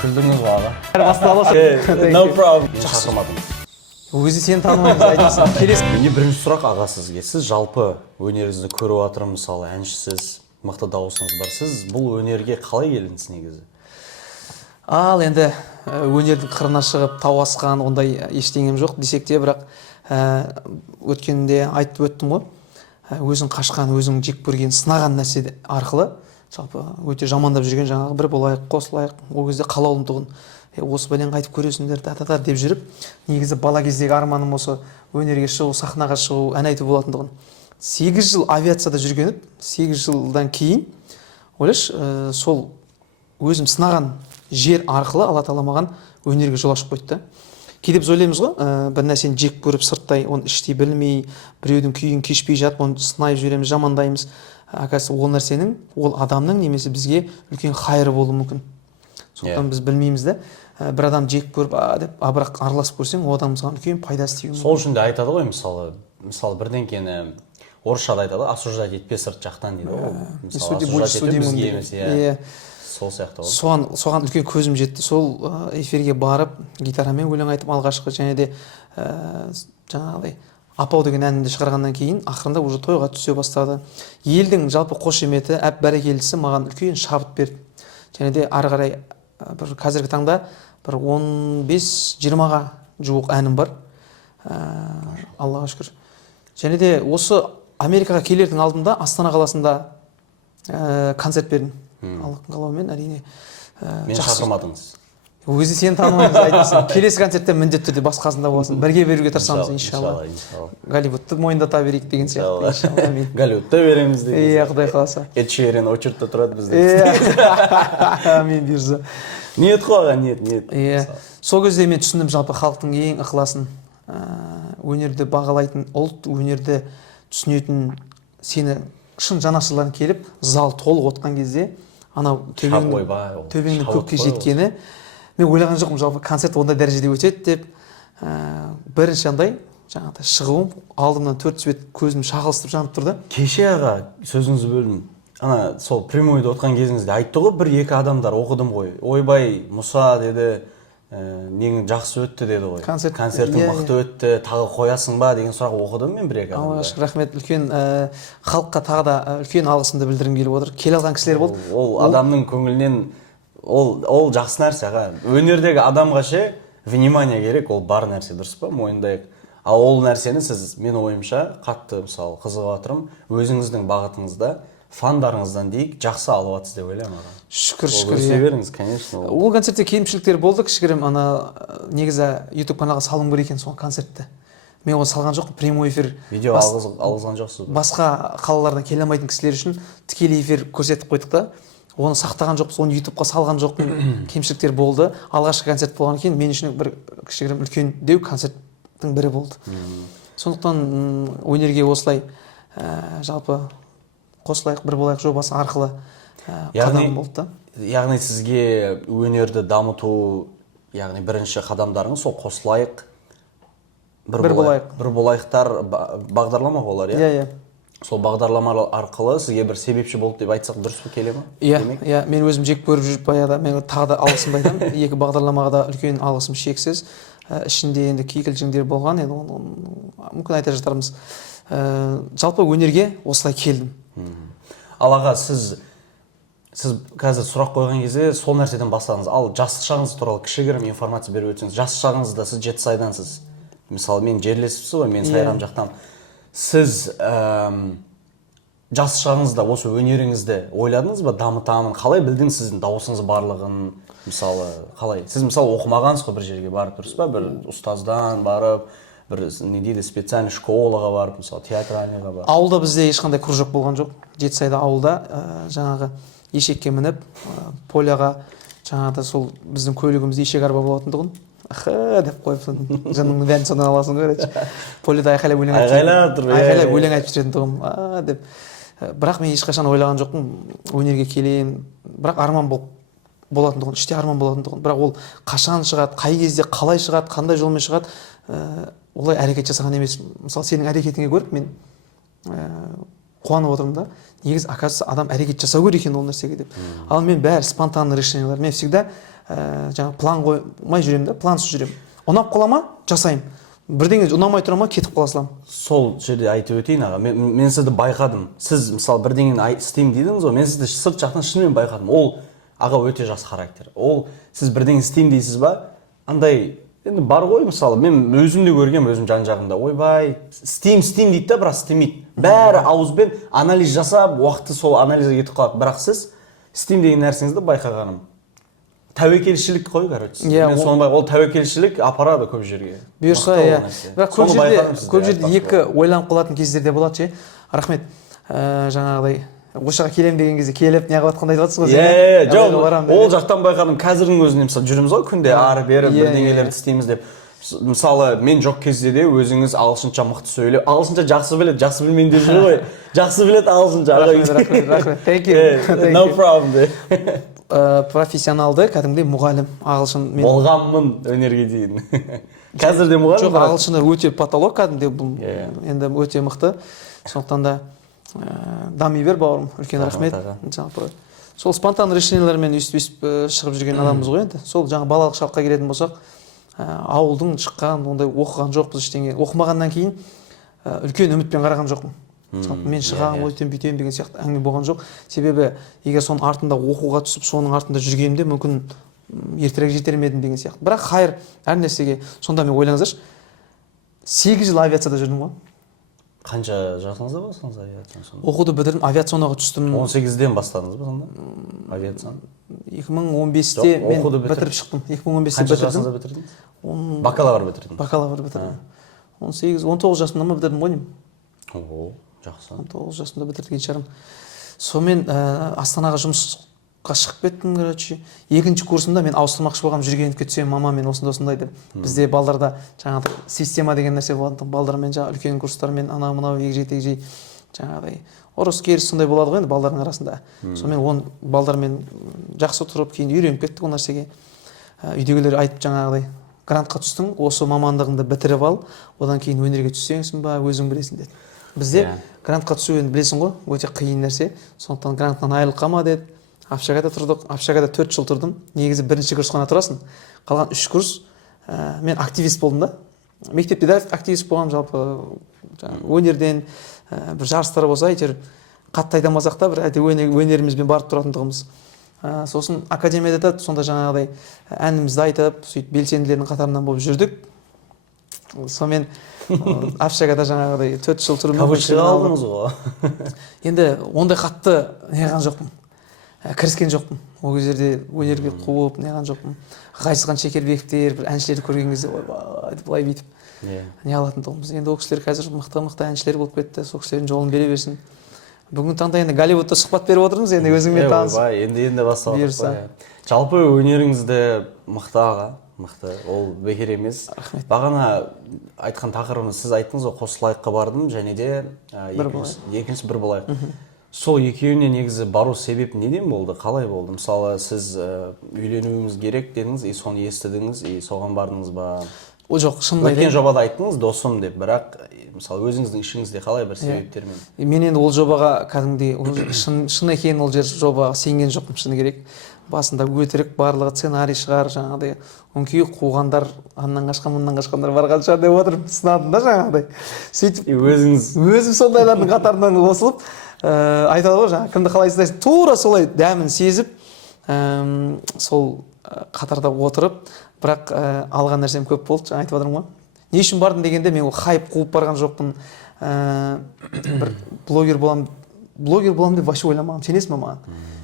Күлдіңіз ғой аға. Басталасың. No problem. Мен шақырмадым. Өзі сені танымаймыз, айтасың. Келесі. Менде бірінші сұрақ аға сізге. Сіз жалпы өнеріңізді көріп отырмын, мысалы әншісіз, мықты дауысыңыз бар. Сіз бұл өнерге қалай келдіңіз негізі? Ал енді өнердің қырына шығып тау асқан ондай ештеңем жоқ десек те, бірақ өткенде айтып өттім ғой. Өзің қашқан, өзің жек көрген, сынаған нәрсе арқылы жалпы өте жамандап жүрген жаңағы бір болайық, қосылайық, ол кезде қалаулым тұғын. Осы бәлен қайтып көресіңдер, деп жүріп, негізі бала кездегі арманым осы өнерге шығу, сахнаға шығу, ән айту болатындығын. 8 жыл авиацияда жүргеніп, 8 жылдан кейін, ойлашы, сол өзім сынаған жер арқылы Алла Тағала маған өнерге жол ашып қойды. Кейде біз ойлаймыз ғой, бір нәрсені жек көріп сырттай, оны іштей білмей, біреудің күйін кешпей жатып, оны сынайып жібереміз, жамандаймыз. Оказывается, ол нәрсенің, ол адамның немесе бізге үлкен хайыры болуы мүмкін. Сондықтан біз білмейміз де, бір адам жек көріп, бірақ араласып көрсең, ол адамымызға үлкен пайда істеуі мүмкін. Сол үшін де айтады ғой, мысалы бірдеңкені орысшада айтады, осуждать етпе сырт жақтан дейді ғой. Мысалы осуждать ету бізге емес, сол сияқты ғой. Соған үлкен көзім жетті. Сол эфирге барып, гитарамен өлең айтып алғашқы, және де жаңағыдай Апау деген әнді шығарғаннан кейін ақырында уже тойға түсе бастады. Елдің жалпы қошеметі, бәрекелдісі маған үлкен шабыт берді. Және де ары қарай бір қазіргі таңда бір 15-20-ға жуық әнім бар. Аллаға шүкір. Және де осы Америкаға келердің алдында Астана қаласында концерт бердім. Аллахтың қалауымен, әрине. Мен шақырмадыңыз. Өзі сені танымаймыз, айтасың. Келесі концертте міндетті түрде бас қасында боласың. Бірге беруге тырысамыз, иншалла. Голливудты мойындата берейік деген сияқты. Голливудта береміз деген. Құдай қаласа. Эд Шерин очередьте тұрады бізде. Амин бұйырса. Ниет қой аға, ниет. Сол кезде мен түсіндім жалпы халықтың ең ықыласын, өнерді бағалайтын ұлт, өнерді түсінетін сені шын жанашырларың келіп, зал толық отқан кезде, анау төбеңнің көкке жеткені, мен ойлаған жоқпын жалпы концерт ондай дәрежеде өтеді деп. Бірінші андай жаңағыдай шығуым, алдымнан 4 свет көзім шағылыстырып жанып тұрды. Кеше аға, сөзіңізді бөлдім. Ана сол прямойда отқан кезіңізде айтты ғой, 1-2 адамдар оқыдым ғой. Ойбай, Мұса деді, неңің жақсы өтті деді ғой. Концертің мықты өтті, тағы қоясың ба деген сұрақ оқыдым мен 1-2 адамдар. Аллаға шүкір, рахмет. Үлкен халыққа тағы да үлкен алғысымды білдіргім келіп отыр. Келе алған кісілер болды. Ол адамның көңілінен ол жақсы нәрсе аға. Өнердегі адамға ше внимание керек, ол бар нәрсе, дұрыс па, мойындайық. Ал ол нәрсені сіз, мен ойымша, қатты мысалы қызығып отырмын, өзіңіздің бағытыңызда фандарыңыздан дейік жақсы алып жатсыз деп ойлаймын аға. Шүкір. Өсе беріңіз, конечно. Ол концертте кемшіліктер болды, кішігірім негізі YouTube каналға салым бар екен сол концертті. Мен оны салған жоқ, прямой эфир. Видео алғызған жоқсыз ба? Басқа қалалардан келе алмайтын кісілер үшін тікелей эфир көрсетіп қойдық та. Оны сақтаған жоқпыз, оны YouTube-қа салған жоқпын, кемшіліктер болды. Алғашқы концерт болған кейін мен үшін бір кішігірім үлкен деу концерттің бірі болды. Сондықтан өнерге осылай жалпы қосылайық, бір болайық жобасы арқылы қадам болды. Яғни сізге өнерді дамыту, яғни бірінші қадамдарыңыз сол қосылайық, бір болайықтар бағдарлама болар, иә? Сол бағдарлама арқылы сізге бір себепші болды деп айтсақ дұрыс па келе ме? Иә, мен өзім жек көріп жүріп баяғыда, мен тағы да алғысымды айтамын. 2 бағдарламаға да үлкен алғысым шексіз. Ішінде енді кикілжіңдер болған, енді мүмкін айта жатармыз. Жалпы өнерге осылай келдім. Ал аға, сіз қазір сұрақ қойған кезде сол нәрседен бастадыңыз. Ал жастық шағыңыз туралы кішігірім информация беріп өтсеңіз. Жастық шағыңызда сіз Жетісайдансыз. Мысалы, мен жерлесіпсіз ғой, мен Сайрам жақтан. Сіз жас шағыңызда осы өнеріңізді ойладыңыз ба, дамытамын? Қалай білдіңіз сіздің дауысыңыз барлығын? Мысалы, қалай? Сіз мысалы оқымағансыз ғой бір жерге барып, дұрыс па? Бір ұстаздан барып, бір не дейді, специальный школаға барып, мысалы театральныйға барып. Ауылда бізде ешқандай кружок болған жоқ. Жетісайда ауылда жаңағы ешекке мініп, поляға жаңағыда сол біздің көлігіміз ешек арба болатындығын деп қойып, жыныңның бәрін содан аласың көреді. Полида айқайлап өлең айтып жүретін тұғым деп. Бірақ мен ешқашан ойлаған жоқпын, өнерге келейін. Бірақ арман болатындығын, іште арман болатындығын. Бірақ ол қашан шығады, қай кезде, қалай шығады, қандай жолмен шығады, олай әрекет жасаған емес. Мысалы, сенің әрекетіңе көріп, мен қуанып отырмын да. Негізі оказывается адам әрекет жасау керек екен ол нәрсеге деп. Ал мен бәрі спонтанный решениялар. Мен всегда жаңағы план қоймай жүремін да, плансыз жүремін. Ұнап қала ма жасаймын. Бірдеңе ұнамай тұра ма кетіп қала саламын. Сол жерде айтып өтейін аға. Мен сізді байқадым. Сіз мысалы бірдеңені істеймін дедіңіз ғой. Мен сізді сырт жақтан шынымен байқадым. Ол аға өте жақсы характер. Ол сіз бірдеңе істеймін дейсіз ба? Андай енді бар ғой мысалы мен өзімде көргем өзім жан жағымда. Ойбай, істеймін дейді да, бірақ істемейді. Бәрі ауызбен анализ жасап, уақытты сол анализге кетіп қалады. Бірақ сіз істеймін деген нәрсеңізді байқағаным. Тәуекелшілік қой, короче. Мен соны ол тәуекелшілік апарады көп жерге. Бұйырса, иә. Бірақ көп жерде екі ойланып қалатын кездерде болады, ше. Рахмет. Жаңағыдай осы жаққа келем деген кезде келіп неғып жатқандай айтып жатсыз ғой. Жоқ, ол жақтан байқадым. Қазірдің өзінде мысалы жүрміз ғой күнде ары бері бірдеңелерді істейміз деп. Мысалы мен жоқ кезде де өзіңіз ағылшынша мықты сөйлеп, ағылшынша жақсы біледі, жақсы білмеймін деп жүр ғой. Жақсы біледі ағылшынша. Рахмет. Thank you. No problem. Профессионалды кәдімгідей мұғалім ағылшын мен болғанмын өнерге дейін. Қазір де мұғалім. Жоқ, ағылшындар өте потолок кәдімгідей бұл енді өте мықты. Сондықтан да дами бер бауырым, үлкен рахмет. Жалпы сол спонтанный решениялармен өйстіп шығып жүрген адамбыз ғой енді. Сол жаңа балалық шаққа келетін болсақ, ауылдың шыққан, ондай оқыған жоқпыз ештеңе. Оқымағаннан кейін үлкен үмітпен қараған жоқпын. Мен шығамын, өйтем бүйтем деген сияқты әңгіме болған жоқ. Себебі егер соның артында оқуға түсіп, соның артында жүргенімде мүмкін ертерек жетер ме едім деген сияқты. Бірақ хайыр әр нәрсеге сонда мен ойлаңыздаршы. 8 жыл авиацияда жүрдім ғой. Қанша жасыңызда болсаңыз авиацияны? Оқуды бітірдім, авиационаға түстім. 18-ден бастадыңыз ба сонда? Авиацияны? 2015-те мен бітіріп шықтым. 2015-те бітірдім. Қанша жасыңызда бітірдіңіз? Бакалавр бітірдім. Бакалавр бітірдім. 18-19 жасымда ма бітірдім ғой деймін. Ого, жақсы. 19 жасымда бітірген шығармын. Сонымен Астанаға жұмысқа шығып кеттім, короче. Екінші курсымда мен ауыстырмақшы болғам, жүргенівке түсем, мама мен осындай деп. Бізде балдарда жаңағы система деген нәрсе болатын. Балдармен жаңағы үлкен курстармен анау-мынау егжей-тегжей жаңағыдай ұрыс-керіс сондай болады ғой енді балдардың арасында. Сонымен он балдармен жақсы тұрып, кейін үйреніп кеттік ол нәрсеге. Үйдегілер айтып жаңағыдай грантқа түстің, осы мамандығыңды бітіріп ал, одан кейін өнерге түссеңсің ба, өзің білесің деді. Бізде грантқа түсу енді білесің ғой, өте қиын нәрсе. Сондықтан гранттан айырылып қалма деді. Общагада тұрдық. Общагада 4 жыл тұрдым. Негізі бірінші курс қана тұрасың. Қалған 3 курс мен активист болдым да. Мектепте де активист болғам, жалпы өнерден бір жарыстар болса, әйтеуір қатты айтамасақ та бір өнерімізбен барып тұратындығымыз. Сосын академияда да сонда жаңағыдай әнімізді айтып, сөйтіп белсенділердің қатарынан болып жүрдік. Сонымен общагада жаңағыдай 4 жыл тұрдым. Кавычка алдыңыз ғой. Енді ондай қатты неған жоқпын. Кіріскен жоқпын. Ол кездерде өнерге қуып неған жоқпын. Ғайсызхан Шекербековтер бір әншілерді көрген кезде ойбай деп былай бүйтіп не алатын тұғымыз. Енді ол кісілер қазір мықты әншілер болып кетті. Сол кісілердің жолын бере берсін. Бүгінгі таңда енді Голливудта сұхбат беріп отырмыз, енді өзіңмен танысып. Енді басталып. Жалпы өнеріңізді мықты аға, мықты. Ол бекер емес. Бағана айтқан тақырыбымыз сіз айттыңыз ғой, Қослайыққа бардым және де екінші бір болайық. Сол екеуіне негізі бару себеп неден болды? Қалай болды? Мысалы, сіз үйленуіміз керек дедіңіз, соны естідіңіз, соған бардыңыз ба? О жоқ, шынында өткен жобада айттыңыз досым деп, бірақ мысалы өзіңіздің ішіңізде қалай бір себептермен? Мен енді ол жобаға кәдімгідей шын екенін ол жобаға сенген жоқпын, шыны керек. Басында өтірік барлығы сценарий шығар, жаңағыдай өңкей қуғандар, аннан қашқан, мұннан қашқандар барған шығар деп отырып сынадым да жаңағыдай. Сөйтіп өзім сондайлардың қатарынан қосылып айтады ғой жаңағы кімді қалай сынайсың, тура солай дәмін сезіп сол қатарда отырып, бірақ алған нәрсем көп болды, жаңа айтып отырмын ғой. Не үшін бардым дегенде мен ол хайп қуып барған жоқпын. Бір блогер боламын деп вообще ойламағанмын. Сенесің бе маған?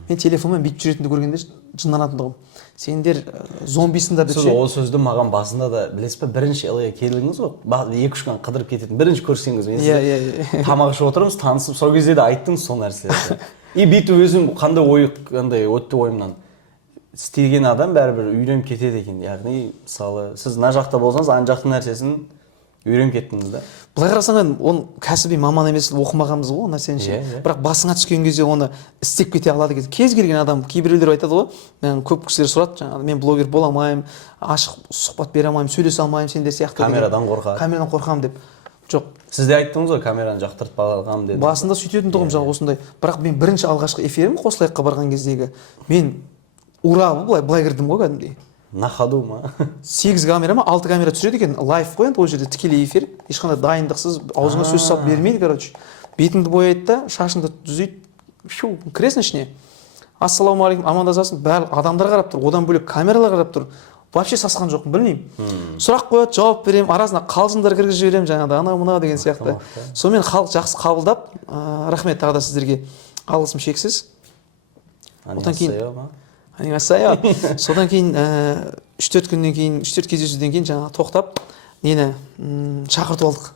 Мен телефонмен бүйтіп жүретінді көргенде жынданатындығым. Сендер зомбисіңдер деп. Сіз ол сөзді маған басында да білесіз бе, бірінші LA келдіңіз ғой, 2-3 күн қыдырып кететін. Бірінші көрсеңіз, мен сізді тамақ ішіп отырмыз, танысып, сол кезде де айттыңыз сол нәрселерді. И бүйтіп өзім қандай өтті ойымнан. Істеген адам бәрібір үйреніп кетеді екен. Яғни, мысалы, сіз мына жақта болсаңыз, ана жақтың нәрсесін үйреніп кеттіңіз да. Былай қарасаң, оны кәсіби маман емес, оқымағанбыз ғой, нәрсені ше. Бірақ басыңа түскен кезде оны істеп кете алады екен. Кез келген адам, кейбіреулер айтады ғой, көп кісілер сұрады, жаңағы мен блогер бола алмаймын, ашық сұхбат бере алмаймын, сөйлесе алмаймын, сендер сияқты. Камерадан қорқамын. Камерадан қорқамын деп. жоқ. Сіз де айттыңыз ғой камераны жақтыртып алғам дедіңіз. Басында сөйтетін тұғым жаңа осындай. Бірақ мен бірінші алғашқы эфирім Қослайыққа барған кездегі мен ура былай кірдім ғой кәдімгідей. На ходу ма? 8 камера ма 6 камера түсіреді екен, лайв қой енді, ол жерде тікелей эфир, ешқандай дайындықсыз, аузыңа сөз салып бермейді, короче. Бетіңді бояйды да, шашыңды түзейді, кіресің ішіне. Ассалаумағалейкум, амандасасың, барлық адамдар қарап тұр, одан бөлек камералар қарап тұр. Вообще сасқан жоқпын, білмеймін. Сұрақ қояды, жауап беремін, арасына қалжыңдар кіргізіп жіберемін, жаңағыдай анау мынау деген сияқты. Сонымен халық жақсы қабылдап, рахмет тағы да сіздерге, алғысым шексіз. Одан кейін содан кейін 3-4 күннен кейін 3-4 кездесуден кейін жаңа тоқтап нені шақыртып алдық.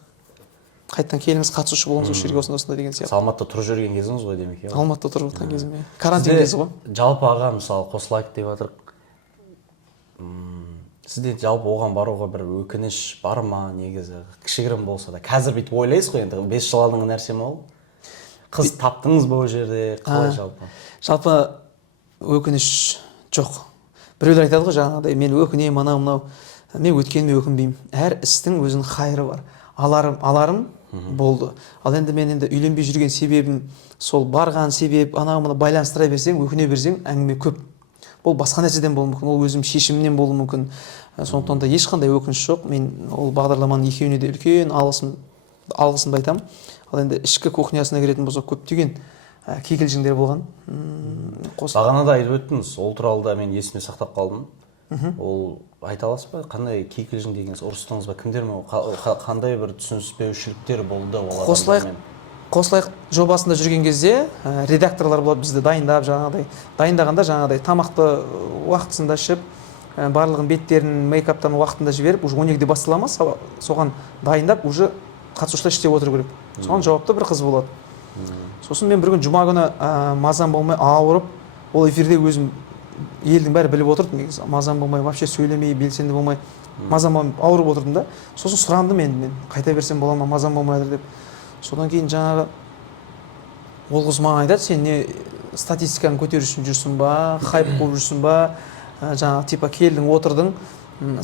Қайттан келіңіз, қатысушы болыңыз осы жерге осындай деген сияқты. Алматыда тұрып жүрген кезіңіз ғой демек. Алматыда тұрып жатқан кезім. Карантин кезі ғой. Жалпы аға мысалы Қослайық деп жатыр. Сізде жалпы оған баруға бір өкініш бар ма негізі? Кішігірім болса да. Қазір бүйтіп ойлайсыз ғой енді 5 жыл алдыңғы нәрсе ме ол? Қыз таптыңыз ба ол жерде? Қалай жалпы? Жалпы өкініш жоқ. Біреулер айтады ғой жаңағыдай мен өкінемін, мынау. Мен өткеніме өкінбеймін. Әр істің өзінің қайыры бар. Аларым болды. Ал енді мен үйленбей жүрген себебім, сол барған себеп, анау-мына байланыстыра берсең, өкіне берсең, әңгіме көп. Бұл басқа нәрседен болуы мүмкін, ол өзім шешімімнен болуы мүмкін. Сондықтан да ешқандай өкініш жоқ. Мен ол бағдарламаның екеуіне де үлкен алғысымды айтамын. Ал енді ішкі кухнясына кіретін болса, көптеген кикілжіңдер болған. Бағана да айтып өттіңіз, ол туралы да мен есіме сақтап қалдым. Ол айта аласыз ба? Қандай кикілжің дегеніңіз, ұрыстыңыз ба? Кімдермен қандай бір түсініспеушіліктер болды олармен? Қослайық жобасында жүрген кезде редакторлар болады бізді дайындап, дайындағанда жаңағыдай тамақты уақытысында ішіп, барлығын беттерін, мейкаптарын уақытында жіберіп, уже 12-де басталама, соған дайындап, уже қатысушылар іште отыру керек. Соған жауапты бір қыз болады. Сосын мен бір күн жұма күні мазам болмай ауырып, ол эфирде өзім елдің бәрі біліп отырды, мазам болмай, вообще сөйлемей, белсенді болмай, мазам болмай ауырып отырдым да. Сосын сұрандым мен қайта берсем бола ма, мазам болмай жатыр деп. Содан кейін жаңағы ол қыз маған айтады, сен не статистиканы көтеру үшін жүрсің ба, хайп болып жүрсің ба, жаңағы типа келдің, отырдың,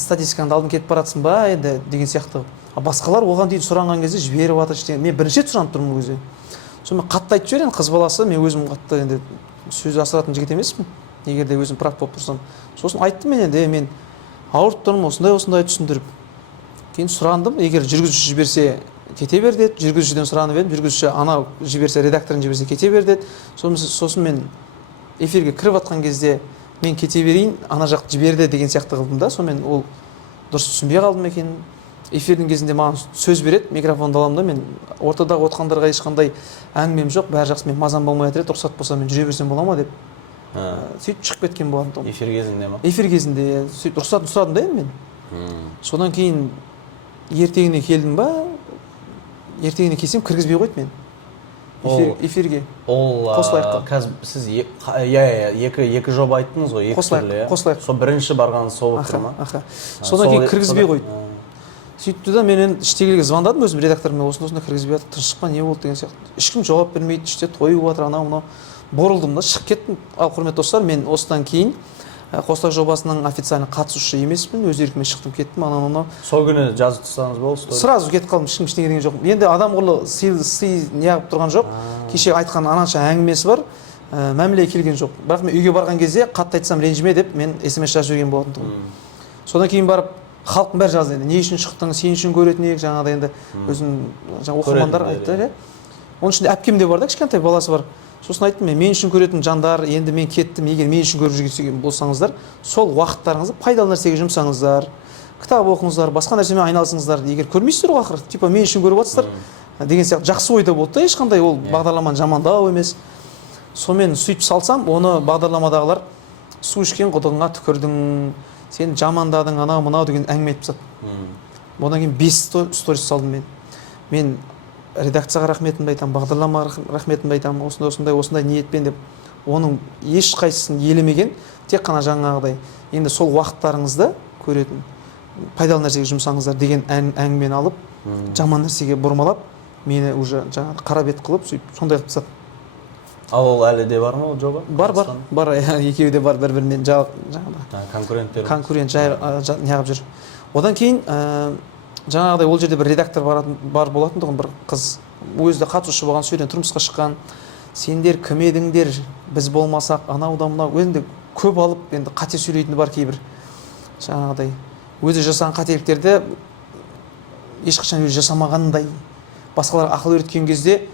статистиканы алдын кетіп баратсың ба, енді деген сияқты. Басқалар оған дейін сұранған кезде жіберіп жатыр ештеңе. Мен бірінші рет сұранып тұрмын өзі. Сонымен қатты айтып жіберген қыз баласы, мен өзім қатты енді сөз асыратын жігіт емеспін. Егер де өзім прав болып тұрсам. Сосын айттым мен енді мен ауырып тұрмын, осындай түсіндіріп. Кейін сұрандым, егер жүргізуші жіберсе кете бер деді, жүргізушіден сұранып едім, жүргізуші анау жіберсе, редакторын жіберсе кете бер деді. Сосын мен эфирге кіріп жатқан кезде мен кете берейін, ана жақ жіберді деген сияқты қылдым да. Сонымен ол дұрыс түсінбей қалдым екен. Эфирдің кезінде маған сөз береді, микрофонды аламын да, мен ортадағы отқандарға ешқандай әңгімем жоқ, бәрі жақсы, мен мазам болмай жатыр еді, рұқсат болса мен жүре берсем бола ма деп. Сөйтіп шығып кеткен болатын. Эфир кезінде ма? Эфир кезінде сөйтіп рұқсатын сұрадым да енді мен. Содан кейін ертеңіне келдім ба, ертеңіне келсем кіргізбей қойды мен эфирге. Ол Қослайыққа. Қазір сіз екі жоба айттыңыз ғой, екі түрлі. Қослайық. Сол бірінші барған сол болып тұр ма? Содан кейін кіргізбей қойды. Сөйтті да мен енді іштегілерге звондадым өзім редакторыма, осында кіргізбей жатыр, тыныштық па, не болды деген сияқты. Ешкім жауап бермейді, іште той болып жатыр, анау-мынау. Борылдым да, шығып кеттім. Ал құрметті достар, мен осыдан кейін Қослайық жобасының официальный қатысушы емеспін, өз еркіммен шықтым, кеттім, анау-мынау. Сол күні жазып тастаңыз ба ол сторис? Сразу кетіп қалдым, ешкім ештеңе деген жоқ. Енді адам құрлы сый неғып тұрған жоқ. Кеше айтқан ананша әңгімесі бар, мәмілеге келген жоқ. Бірақ мен үйге барған кезде қатты айтсам ренжіме деп мен SMS жазып жіберген болатынмын. Содан кейін барып халықтың бәрі жазды енді, не үшін шықтың, сен үшін көретін едік, жаңағыдай енді өзім оқырмандар айтты. Оның ішінде әпкем де бар да, кішкентай баласы бар. Сосын айттым мен үшін көретін жандар, енді мен кеттім, егер мен үшін көріп жүрген болсаңыздар, сол уақыттарыңызды пайдалы нәрсеге жұмсаңыздар, кітап оқыңыздар, басқа нәрсемен айналысыңыздар. Егер көрмейсіздер ғой ақыры, типа мен үшін көріп жатсыздар деген сияқты жақсы ойда болды да, ешқандай ол бағдарламаны жамандау емес. Сонымен сөйтіп салсам, оны бағдарламадағылар су ішкен құдығыңа түкірдің, сен жамандадың, анау мынау деген әңгіме айтып тастады. Одан кейін 5 сторис салдым мен. Мен редакцияға рахметімді айтамын, бағдарламаға рахметімді айтамын, осындай ниетпен деп. Оның ешқайсысын елемеген, тек қана жаңағыдай енді сол уақыттарыңызды көретін, пайдалы нәрсеге жұмсаңыздар деген әңгімені алып, жаман нәрсеге бұрмалап, мені уже жаңағы қара бет қылып, сөйтіп сондай қылып тастады. Ал ол әлі де бар ма ол жоба? Бар, екеуі де бар, бір-бірімен жаңағы конкуренттер. Конкурент неғып жүр. Одан кейін жаңағыдай ол жерде бір редактор бар болатын тұғын, бір қыз өзі де қатысушы болған, сөйден тұрмысқа шыққан. Сендер кім едіңдер, біз болмасақ анаудан мынау, енді көп алып енді қате сөйлейтіні бар кейбір. Жаңағыдай өзі жасаған қателіктерді ешқашан өзі жасамағандай басқаларға ақыл үйреткен кезде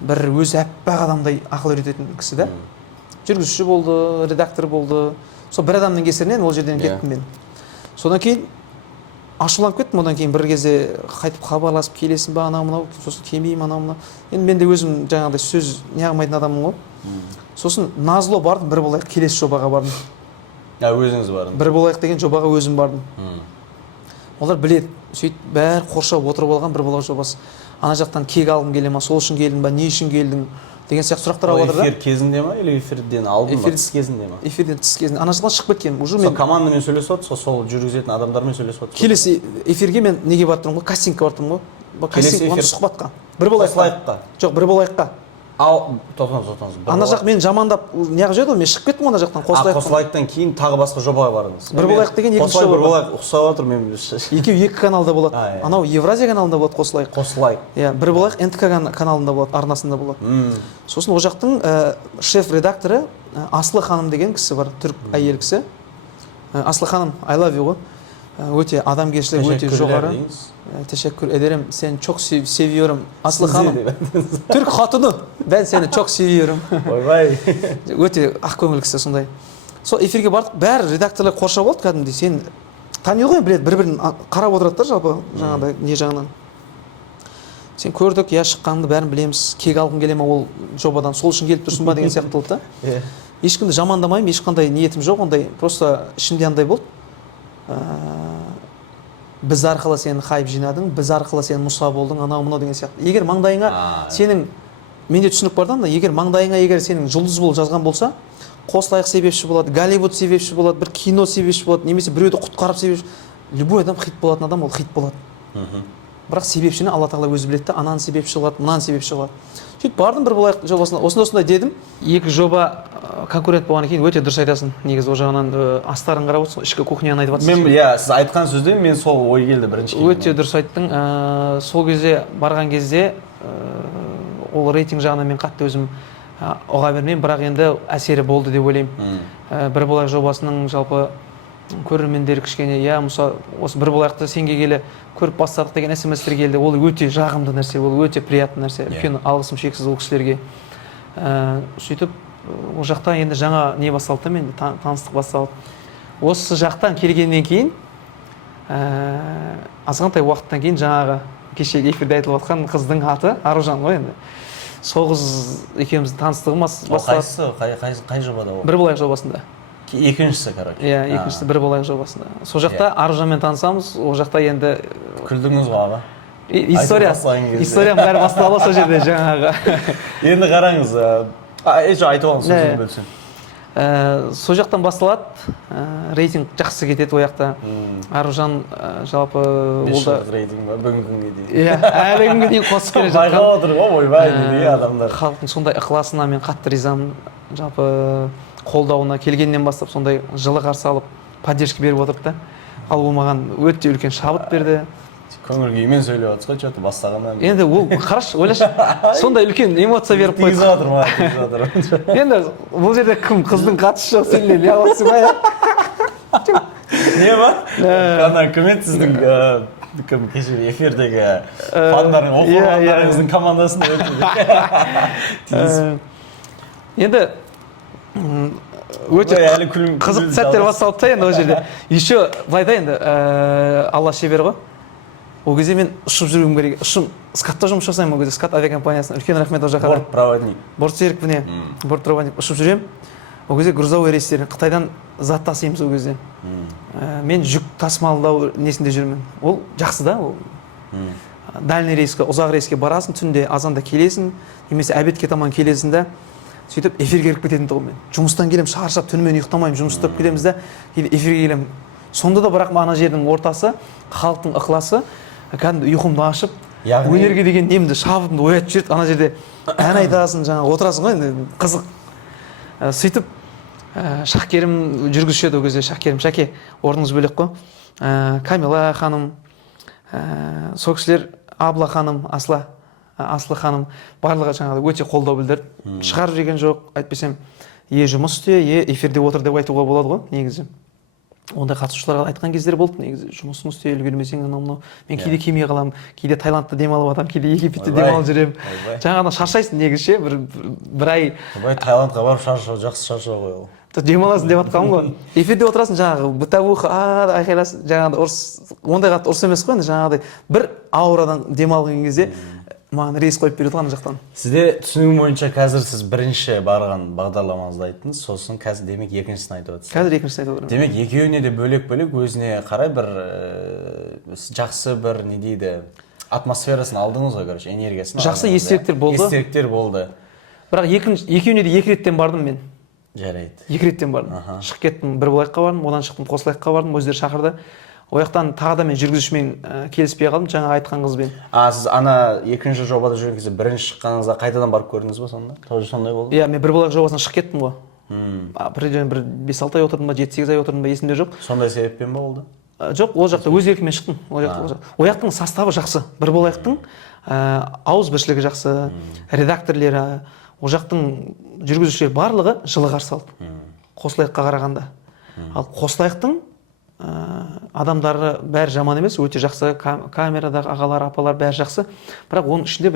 бір өзі аппақ адамдай ақыл үйрететін кісі да. Жүргізуші болды, редактор болды. Сол бір адамның кесірінен ол жерден кеттім мен. Содан кейін ашуланып кеттім. Одан кейін бір кезде қайтып хабарласып келесің ба анау мынау, сосын келмеймін анау мынау. Енді мен де өзім жаңағыдай сөз неғылмайтын адаммын ғой. Сосын назло бардым, бір болайық келесі жобаға бардым. Өзіңіз бардыңыз. Бір болайық деген жобаға өзім бардым. Олар біледі, сөйтіп бәрі қоршап отырып алған бір болайық жобасы. Ана жақтан кек алғың келе ма, сол үшін келдің ба, не үшін келдің деген сияқты сұрақтар алып жатыр да. Эфир кезінде ма или эфирден алдын ба, тыс кезінде ма? Эфирден тыс кезінде. Ана жақтан шығып кеткен. Уже мен командамен сөйлесіп отырсыз, сол жүргізетін адамдармен сөйлесіп отырсыз. келесі эфирге мен неге барып тұрмын ғой, кастингке барып тұрмын ғой. Кастинг сұхбатқа. Бір болайыққа. Жоқ, бір болайыққа. Ал, тоқтаңыз. Ана жақ мен жамандап неғып жүрді ғой, мен шығып кеттім ана жақтан қосылайық. Қосылайықтан кейін тағы басқа жобаға бардыңыз. Бір болайық деген екінші жоба. Бір болайық ұқсап отыр мен. Екеуі екі каналда болады. Анау Евразия каналында болады қосылайық. Қосылайық. Иә, бір болайық НТК каналында болады, арнасында болады. Сосын ол жақтың шеф-редакторы Аслы ханым деген кісі бар, түрік әйел кісі. Аслы ханым, I love you ғой. Өте адамгершілігі өте жоғары. Teşekkür ederim. Seni çok seviyorum. Aslı hanım. Türk hatunu. Ben seni çok seviyorum. Ойбай. Өте ақкөңіл кісі сондай. Сол эфирге бардық, бәрі редакторлар қоршап алды кәдімгідей. Сен тани ғой, біледі, бір-бірін қарап отырады да жалпы жаңағыдай не жағынан. Сен көрдік, я шыққанды бәрін білеміз. Кек алғың келе ма ол жобадан, сол үшін келіп тұрсың ба деген сияқты болды да. Ешкімді жамандамаймын, ешқандай ниетім жоқ, ондай просто ішімде андай болды. Біз арқылы сен хайп жинадың, біз арқылы сен мұса болдың, анау мынау деген сияқты. Егер маңдайыңа сенің, менде түсінік бар да, егер маңдайыңа егер сенің жұлдыз болып жазған болса, қосылайық себепші болады, Голливуд себепші болады, бір кино себепші болады, немесе біреуді құтқарып себепші. Любой адам хит болатын адам, ол хит болады. Бірақ себепшіні Алла тағала өзі біледі, ананың себепші болады, мынаның себепші болады. Сөйтіп бардым бір болайық жобасына, осындай дедім. Екі жоба конкурент болғаннан кейін өте дұрыс айтасың. Негізі ол жағынан астарын қарап отырсың, ішкі кухняны айтып жатсың. Сіз айтқан сөзден мен сол ой келді бірінші. Өте дұрыс айттың. Сол кезде барған кезде ол рейтинг жағынан мен қатты өзім ұға бермеймін, бірақ енді әсері болды деп ойлаймын. Бір болайық жобасының жалпы көрермендері кішкене, иә, Мұса, осы бір болайықты сенге келе көріп бастадық деген смс-тер келді. Ол өте жағымды нәрсе, ол өте приятный нәрсе. Үлкен алғысым шексіз ол кісілерге. Сөйтіп, ол жақта енді жаңа не басталды да, менде таныстық басталды. Осы жақтан келгеннен кейін, азғантай уақыттан кейін жаңағы кешегі эфирде айтылып жатқан қыздың аты Аружан ғой енді. Сол қыз екеуміздің таныстығымыз басталды. Қай жобада ол? Бір болайық жобасында. Екіншісі, короче. Иә, екіншісі бір болайық жобасында. Сол жақта Аружанмен танысамыз, ол жақта енді күлдіңіз ғой аға. Историяның бәрі басталды сол жерде жаңағы. Енді қараңыз, айтып алыңыз сөзін бөлсін. Сол жақтан басталады, рейтинг жақсы кетеді ол жақта. Аружан жалпы 5 жылдық рейтинг бар бүгінгі күнге дейін. Иә, әлі күнге дейін қосып келе жатқан. Байқап отыр ғой, ойбай деген адамдар. Халықтың сондай ықыласына мен қатты ризамын. Жалпы қолдауына келгеннен бастап сондай жылы қарсы алып, поддержка беріп отырды да. Ал ол маған өте үлкен шабыт берді. Көңіл күймен сөйлеп отырсыз ғой, что-то бастағаннан. Енді ол қарашы, ойлашы, сондай үлкен эмоция беріп қойды. Тигізіп жатыр. Енді бұл жерде кім қыздың қатысы жоқ, сен не отырсың ба? Не ба? Ана кім еді сіздің кім кеше эфирдегі фандарың, оқырмандарыңыздың командасында өтті. Енді өте қызық сәттер басталды да енді ол жерде. Еще былай да енді Алла шебер ғой. Ол кезде мен ұшып жүруім керек. Скатта жұмыс жасаймын ол кезде, Скат авиакомпаниясына. Үлкен рахмет ол жаққа. Бортпроводник. Бортсерік міне, бортпроводник ұшып жүремін. Ол кезде грузовой рейстерден Қытайдан зат тасимыз ол кезде. Мен жүк тасымалдау несінде жүрмін. Ол жақсы да, ол. Дальний рейске, ұзақ рейске барасың, түнде азанда келесің, немесе обедке таман келесің да, сөйтіп эфирге кіріп кететін тұғым мен. Жұмыстан келем, шаршап, түнімен ұйықтамаймын, жұмыс істеп келеміз да, эфирге келем. Сонда да бірақ ана жердің ортасы, халықтың ықыласы, кәдімгі ұйқымды ашып, өнерге деген немді шабымды оятып жіберді. Ана жерде ән айтасың, жаңа отырасың ғой, енді қызық. Сөйтіп Шақкерім жүргізуші еді ол кезде. Шақкерім, Шәке, орныңыз бөлек қой. Камила ханым, сол кісілер Абла ханым, Аслы ханым барлығы жаңағы өте қолдау білдірді. Шығарып жеген жоқ, айтпасам, жұмыс істе, эфирде отыр деп айтуға болады ғой, негізі. Ондай қатысушыларға айтқан кездер болды, негізі жұмысың істе, үлгермесең анау мынау. Мен кейде келмей қаламын, кейде Таиландта демалып жатамын, кейде Египетте демалып жүремін. Жаңағыдан шаршайсың негізі, бір ай. Таиландқа барып шаршау, жақсы шаршау ғой ол. Демаласың деп жатқанмын ғой. Эфирде отырасың жаңағы бытовуха, айқайласың, жаңағыдай ондай қатты ұрыс емес қой, жаңағыдай бір аурадан демалған кезде маған рейс қойып береді ана жақтан. Сізде түсінігім бойынша қазір сіз бірінші барған бағдарламаңызды айттыңыз, сосын қазір демек екіншісін айтып отырсыз. Қазір екіншісін айтып отырмын. Демек екеуіне де бөлек-бөлек өзіне қарай бір жақсы бір не дейді, атмосферасын алдыңыз ғой, короче, энергиясын. Жақсы естеліктер болды. Естеліктер болды. Бірақ екеуіне де 2 реттен бардым мен. Жарайды. 2 реттен бардым. Шығып кеттім, бір болайыққа бардым, одан шықтым, Қосылайыққа бардым, өздері шақырды. Ояқтан тағы да мен жүргізушімен келіспей қалдым, жаңа айтқан қызбен. Сіз ана екінші жобада жүрген кезде бірінші шыққаныңызда қайтадан барып көрдіңіз ба сонда? Тоже сондай болды? Иә, мен бір болайық жобасынан шығып кеттім ғой. Бір 5-6 ай отырдым ба, 7-8 ай отырдым ба, есімде жоқ. Сондай себеппен ба болды? Жоқ, ол жақта өз еркіммен шықтым. Ояқтың составы жақсы. Бір болайықтың ауызбіршілігі жақсы, редакторлері, ол жақтың жүргізушілері барлығы жылы қарсы алды. Қосылайыққа қарағанда. Ал Қосылайықтың адамдары бәрі жаман емес, өте жақсы, камерадағы ағалар, апалар бәрі жақсы. Бірақ оның ішінде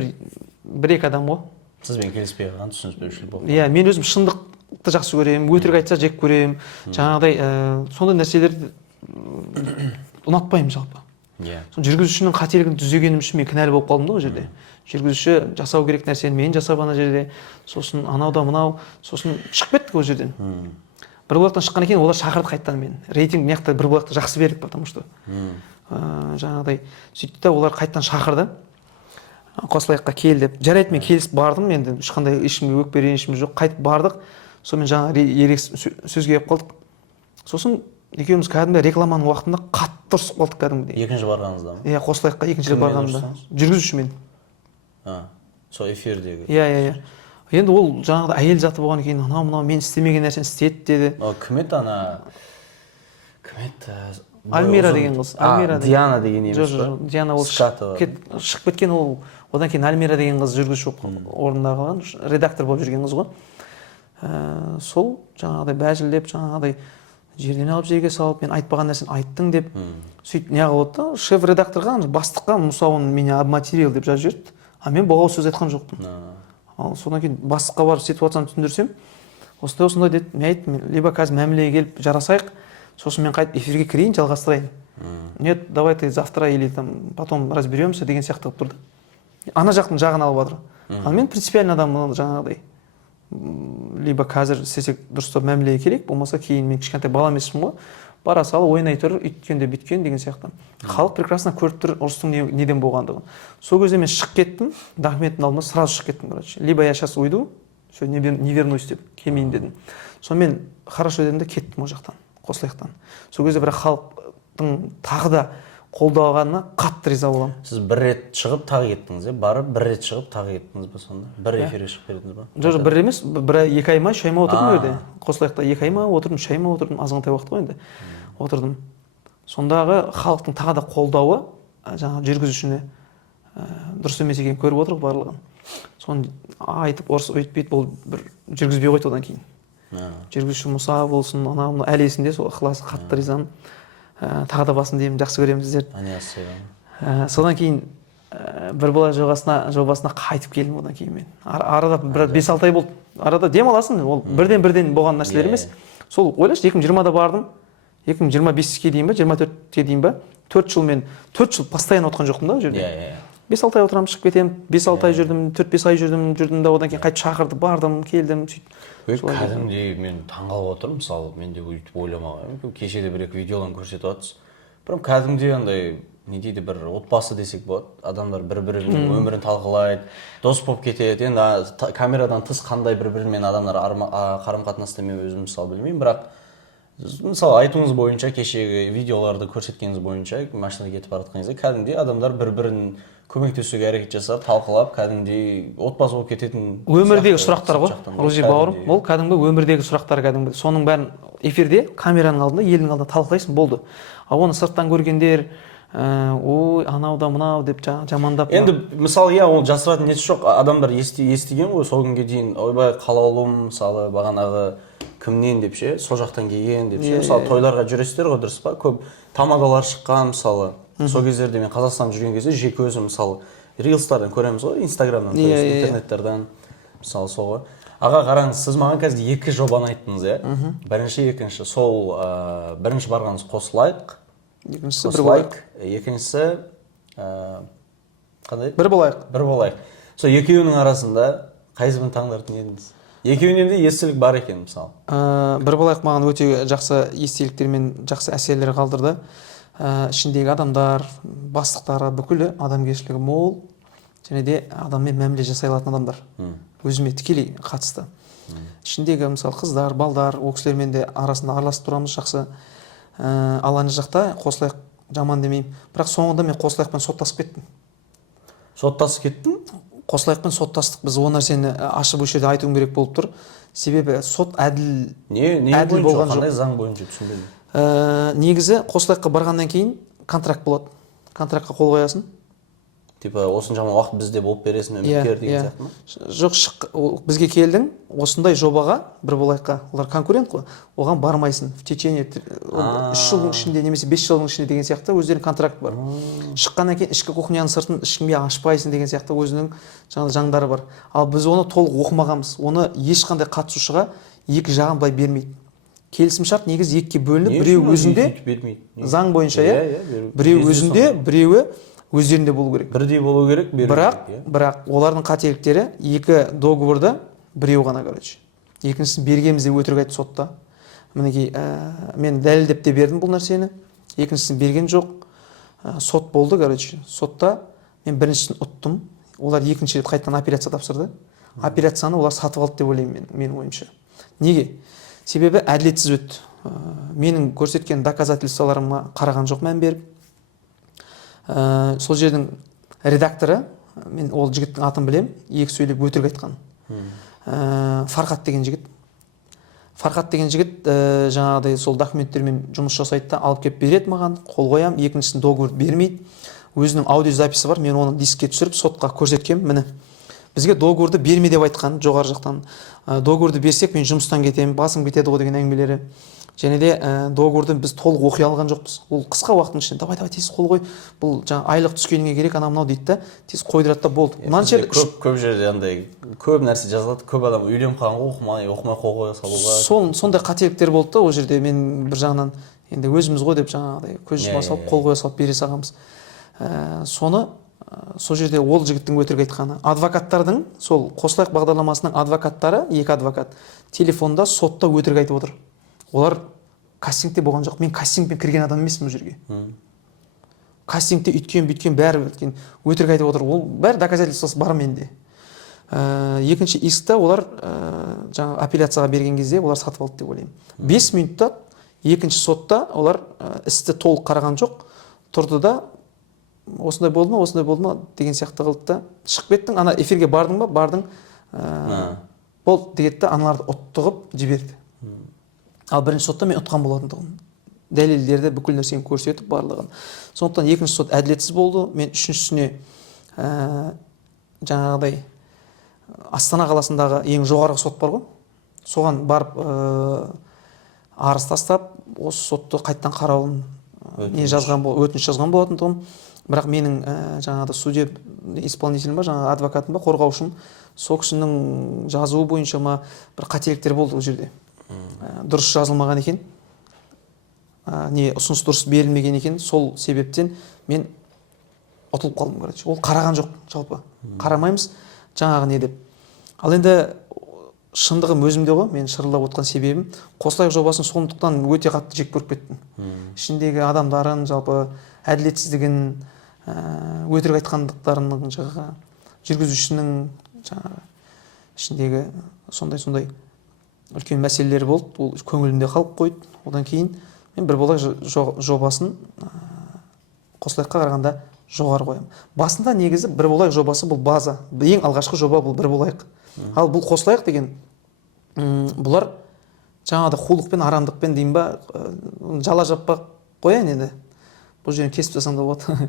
бір-екі адам ғой. Сізбен келіспей қалған түсініспеушілік болды. Иә, мен өзім шындықты жақсы көремін, өтірік айтса жек көремін. Жаңағыдай сондай нәрселерді ұнатпаймын жалпы. Жүргізушінің қателігін түзегенім үшін мен кінәлі болып қалдым да ол жерде. Жүргізуші жасау керек нәрсені мен жасап ана жерде, сосын анау да мынау, сосын шығып кеттік ол жерден. Бір болақтан шыққаннан кейін олар шақырды қайттан мен. Рейтинг мияқта бір болақты жақсы бердік, потому что жаңағыдай сөйтті да олар қайттан шақырды. Қосылайыққа кел деп. Жарайды, мен келісіп бардым, енді ешқандай ешкімге өкпе ренішім жоқ. Қайтып бардық. Сонымен жаңа ерекс сөзге келіп қалдық. Сосын екеуміз кәдімгі рекламаның уақытында қатты ұрысып қалдық кәдімгідей. Екінші барғаныңызда ма? Иә, Қосылайыққа екінші рет барғанымда. Жүргізушімен. Сол эфирдегі. Иә. Енді ол жаңағыда әйел заты болғаннан кейін анау мынау мен істемеген нәрсені істеді деді. Кім еді ана? Кім еді? Альмира деген қыз. Диана деген емес па? Жоқ, Диана ол шығып кеткен, ол одан кейін Альмира деген қыз жүргізуші болып орнында қалған, редактор болып жүрген қыз ғой. Сол жаңағыдай бәжілдеп, жаңағыдай жерден алып жерге салып, мен айтпаған нәрсені айттың деп сөйтіп не қылып да, шеф редакторға, бастыққа Мұсауын меня обматерил деп жазып жіберді. А мен бұлғау сөз айтқан жоқпын. Ал содан кейін бастыққа барып ситуацияны түсіндірсем, осындай деді. Мен айттым, либо қазір мәмілеге келіп жарасайық, сосын мен қайтып эфирге кірейін, жалғастырайын. Нет, давай ты завтра или там потом разберемся деген сияқты қылып тұрды. Ана жақтың жағын алып жатыр. Ал мен принципиальный адаммын жаңағыдай. Либо қазір істесек дұрыстап мәмілеге келейік, болмаса кейін мен кішкентай бала емеспін ғой. Бара салы ойнай тұр, үйткенде бүйткен деген сияқты. Халық прекрасно көріп тұр ұрыстың неден болғандығын. Сол кезде мен шығып кеттім, документтің алдына сразу шығып кеттім, короче. Либо я сейчас уйду, все, не вернусь деп, келмейін дедім. Сонымен хорошо дедім де кеттім ол жақтан, Қосылайықтан. Сол кезде бірақ халықтың тағы да қолдағанына қатты риза боламын. Сіз бір рет шығып тағы кеттіңіз, барып бір рет шығып тағы кеттіңіз ба сонда? Бір эфирге шығып бердіңіз ба? Жоқ, бір емес, 2 ай ма, 3 ай ма отырдым жерде. Қосылайықта 2 ай ма отырдым, 3 ай ма отырдым, азғантай уақыт қой енді. Отырдым. Сондағы халықтың тағы да қолдауы, жаңағы жүргізушіні дұрыс емес екенін көріп отырық барлығын. Соны айтып, орыс өйтпейді, бұл бір жүргізбей қойды одан кейін. Жүргізуші Мұса болсын, ана әлі есінде, сол ықыласы қатты ризамын. Тағы да басын деймін, жақсы көремін сіздерді. Содан кейін бір бола жобасына қайтып келдім одан кейін мен. Арада 5-6 ай болды. Арада демаласың, ол бірден болған нәрселер емес. Сол ойлашы, 2020-да бардым, 2025-ке дейін ба, 24-ке дейін ба, 4 жыл мен 4 жыл постоянно отқан жоқпын да ол жерде. 5-6 ай отырамын, шығып кетемін, 5-6 ай жүрдім, 4-5 ай жүрдім да, одан кейін қайтып шақырды, бардым, келдім, сөйтіп. Кәдімгідей мен таңғалып отырмын, мысалы, мен де өйтіп ойламағанмын. Кеше де бір-екі видеоларын көрсетіп жатырсыз. Прям кәдімгідей андай, не дейді, бір отбасы десек болады. Адамдар бір-бірінің өмірін талқылайды, дос болып кетеді. Енді камерадан тыс қандай бір-бірімен адамдар қарым-қатынаста мен өзім мысалы білмеймін, бірақ мысалы айтуыңыз бойынша, кешегі видеоларды көрсеткеніңіз бойынша, машинада кетіп бара жатқан кезде кәдімгідей адамдар бір-бірін көмектесуге әрекет жасап, талқылап, кәдімгідей отбасы болып кететін өмірдегі сұрақтар ғой. Рузи бауырым, ол кәдімгі өмірдегі сұрақтар кәдімгі. Соның бәрін эфирде, камераның алдында, елдің алдында талқылайсың, болды. Ал оны сырттан көргендер, ой анау да мынау деп жамандап. Енді мысалы иә ол жасыратын несі жоқ, адамдар естіген ғой сол күнге дейін, ойбай қалаулым мысалы бағанағы кімнен деп ше, сол жақтан келген деп ше. Мысалы тойларға жүресіздер ғой, дұрыс па, көп тамадалар шыққан мысалы. Сол кездерде мен Қазақстанда жүрген кезде жеке өзім мысалы рилстардан көреміз ғой, инстаграмнан, интернеттерден мысалы сол ғой. Аға қараңыз, сіз маған қазір екі жобаны айттыңыз, иә? Бірінші, екінші. Сол бірінші барғанымыз қосылайық. Екіншісі бір болайық. Екіншісі қандай? Бір болайық. Бір болайық. Сол екеуінің арасында қайсысын таңдардың едіңіз? Екеуінен де естелік бар екен мысалы. Бір болайық маған өте жақсы естеліктер мен жақсы әсерлер қалдырды. Ішіндегі адамдар, бастықтары бүкілі адамгершілігі мол және де адаммен мәміле жасай алатын адамдар. Өзіме тікелей қатысты. Ішіндегі мысалы қыздар, балдар, ол кісілермен де арасында араласып тұрамыз жақсы. Ал ана жақта қосылайық жаман демеймін. Бірақ соңында мен қосылайықпен соттасып кеттім. Соттасып кеттің? Қосылайықпен соттастық. Біз о нәрсені ашып осы жерде айтуым керек болып тұр. Себебі сот әділ болған жоқ. Қандай заң бойынша түсінбедім. Негізі қосылайыққа барғаннан кейін контракт болады. Контрактқа қол қоясың. Типа осыншама уақыт бізде болып бересің, үміткер деген сияқты ма? Жоқ, бізге келдің, осындай жобаға, бір болайыққа, олар конкурент қой, оған бармайсың. В течение 3 жылдың ішінде немесе 5 жылдың ішінде деген сияқты өздерінің контракт бар. Шыққаннан кейін ішкі кухняның сыртын ешкімге ашпайсың деген сияқты өзінің заңдары бар. Ал біз оны толық оқымағанбыз. Оны ешқандай қатысушыға екі жағын былай бермейді. Келісімшарт негізі екіге бөлініп, біреу өзінде заң бойынша, біреу өзінде, біреуі өздерінде болу керек. Бірдей болу керек, бірақ олардың қателіктері екі договорда біреу ғана, короче. Екіншісін бергенімізде өтірік айтты сотта. Мінекей, мен дәлелдеп те бердім бұл нәрсені. Екіншісін берген жоқ. Сот болды, короче. Сотта мен біріншісін ұттым. Олар екінші рет қайтадан апелляция тапсырды. Апелляцияны олар сатып алды деп ойлаймын менің ойымша. Неге? Себебі әділетсіз өтті. Менің көрсеткен доказательстволарыма қараған жоқ мән беріп. Сол жердің редакторы, мен ол жігіттің атын білем, екі сөйлеп өтірік айтқан. Фархат деген жігіт. Фархат деген жігіт жаңағыдай сол документтермен жұмыс жасайды да, алып келіп береді маған, қол қоям, екіншісін договор бермейді. Өзінің аудиозаписі бар, мен оны дискке түсіріп сотқа көрсеткем, міне. Бізге договорды берме деп айтқан жоғары жақтан. Договорды берсек мен жұмыстан кетемін, басым кетеді ғой деген әңгімелері. Және де договорды біз толық оқи алған жоқпыз. Ол қысқа уақыттың ішінде давай тез қол қой. Бұл жаңа айлық түскеніңе керек ана мынау дейді да, тез қойдырады да болды. Көп жерде андай көп нәрсе жазылады. Көп адам үйленіп қалған оқымай қол қоя салуға. Сондай қателіктер болды да ол жерде. Мен бір жағынан енді өзіміз ғой деп жаңағыдай көз жұма салып қол қоя салып бере салғанбыз. Соны сол жерде ол жігіттің өтірік айтқаны. Адвокаттардың, сол қосылайық бағдарламасының адвокаттары, екі адвокат телефонда сотта өтірік айтып отыр. Олар кастингте болған жоқ. Мен кастингпен кірген адам емеспін бұл жерге. Кастингте үйткен бәрі өтірік айтып отыр. Ол бәрі доказательствосы бар менде. Екінші искта олар жаңа апелляцияға берген кезде олар сатып алды деп ойлаймын. 5 минутта екінші сотта олар істі толық қараған жоқ. Тұрды да осындай болды ма деген сияқты қылды да шығып кеттің. Ана эфирге бардың ба? Бардың. Болды дегенде аналарды ұттығып жіберді. Ал бірінші сотта мен ұтқан болатындығым. Дәлелдерді бүкіл нәрсені көрсетіп барлығын. Сондықтан екінші сот әділетсіз болды. Мен үшіншісіне жаңағыдай Астана қаласындағы ең жоғарғы сот бар ғой. Соған барып арыз тастап, осы сотты қайттан қарауын өтініш жазған болатындығым. Бірақ менің жаңағыда судья исполнителім ба, жаңағы адвокатым ба, қорғаушым, сол кісінің жазуы бойынша ма бір қателіктер болды ол жерде. Дұрыс жазылмаған екен, ұсыныс дұрыс берілмеген екен, сол себептен мен ұтылып қалдым, короче. Ол қараған жоқ жалпы. Қарамаймыз жаңағы не деп. Ал енді шындығым өзімде ғой, мен шырылдап отқан себебім қосылайық жобасын сондықтан өте қатты жек көріп кеттім. Ішіндегі адамдарын, жалпы әділетсіздігін, өтірік айтқандықтарының жаңағы жүргізушінің жаңағы ішіндегі сондай үлкен мәселелер болды. Ол көңілімде қалып қойды. Одан кейін мен бір болайық жобасын қосылайыққа қарағанда жоғары қоямын. Басында негізі бір болайық жобасы бұл база. Ең алғашқы жоба бұл бір болайық. Ал бұл қосылайық деген бұлар жаңағыда қулықпен, арамдықпен дейін ба, жала жаппақ қояйын енді. бұл жерін кесіп тастасаң да болады.